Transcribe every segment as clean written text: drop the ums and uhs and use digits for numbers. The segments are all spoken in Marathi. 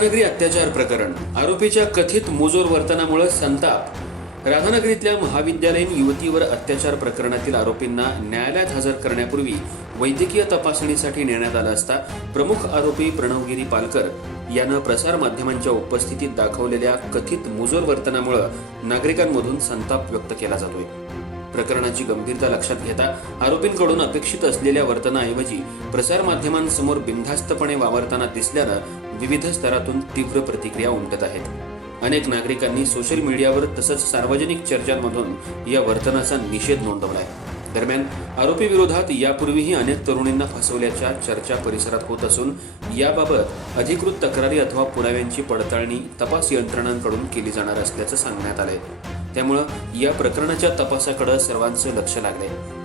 राधानगरी अत्याचार प्रकरण, आरोपीच्या कथित मुजोर वर्तनामुळे संताप। राधानगरीतल्या महाविद्यालयीन युवतीवर अत्याचार प्रकरणातील आरोपींना न्यायालयात हजर करण्यापूर्वी वैद्यकीय तपासणीसाठी नेण्यात आलं असता प्रमुख आरोपी प्रणवगिरी पालकर यानं प्रसारमाध्यमांच्या उपस्थितीत दाखवलेल्या कथित मुजोर वर्तनामुळे नागरिकांमधून संताप व्यक्त केला जातोय। प्रकरणाची गंभीरता लक्षात घेता आरोपींकडून अपेक्षित असलेल्या वर्तनाऐवजी प्रसारमाध्यमांसमोर बिनधास्तपणे वावरताना दिसल्यानं विविध स्तरातून तीव्र प्रतिक्रिया उमटत आहेत। अनेक नागरिकांनी सोशल मीडियावर तसंच सार्वजनिक चर्चांमधून या वर्तनाचा निषेध नोंदवलाय। दरम्यान आरोपी विरोधात यापूर्वीही अनेक तरुणींना फसवल्याच्या चर्चा परिसरात होत असून याबाबत अधिकृत तक्रारी अथवा पुराव्यांची पडताळणी तपास यंत्रणांकडून केली जाणार असल्याचं सांगण्यात आलंय। त्यामुळे या प्रकरणाच्या तपासाकडे सर्वांचं लक्ष लागलंय।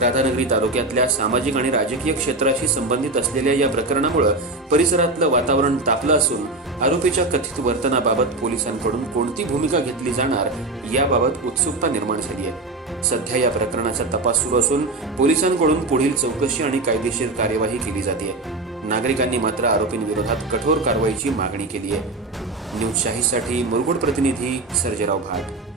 राधानगरी तालुक्यातल्या सामाजिक आणि राजकीय क्षेत्राशी संबंधित असलेल्या या प्रकरणामुळे परिसरातलं वातावरण तापलं असून आरोपीच्या कथित वर्तनाबाबत पोलिसांकडून कोणती भूमिका घेतली जाणार याबाबत उत्सुकता निर्माण झाली आहे। सध्या या प्रकरणाचा तपास सुरू असून पोलिसांकडून पुढील चौकशी आणि कायदेशीर कार्यवाही केली जाते। नागरिकांनी मात्र आरोपींविरोधात कठोर कारवाईची मागणी केली आहे। न्यूज शाहीसाठी मुरगुड प्रतिनिधी सर्जेराव भाट।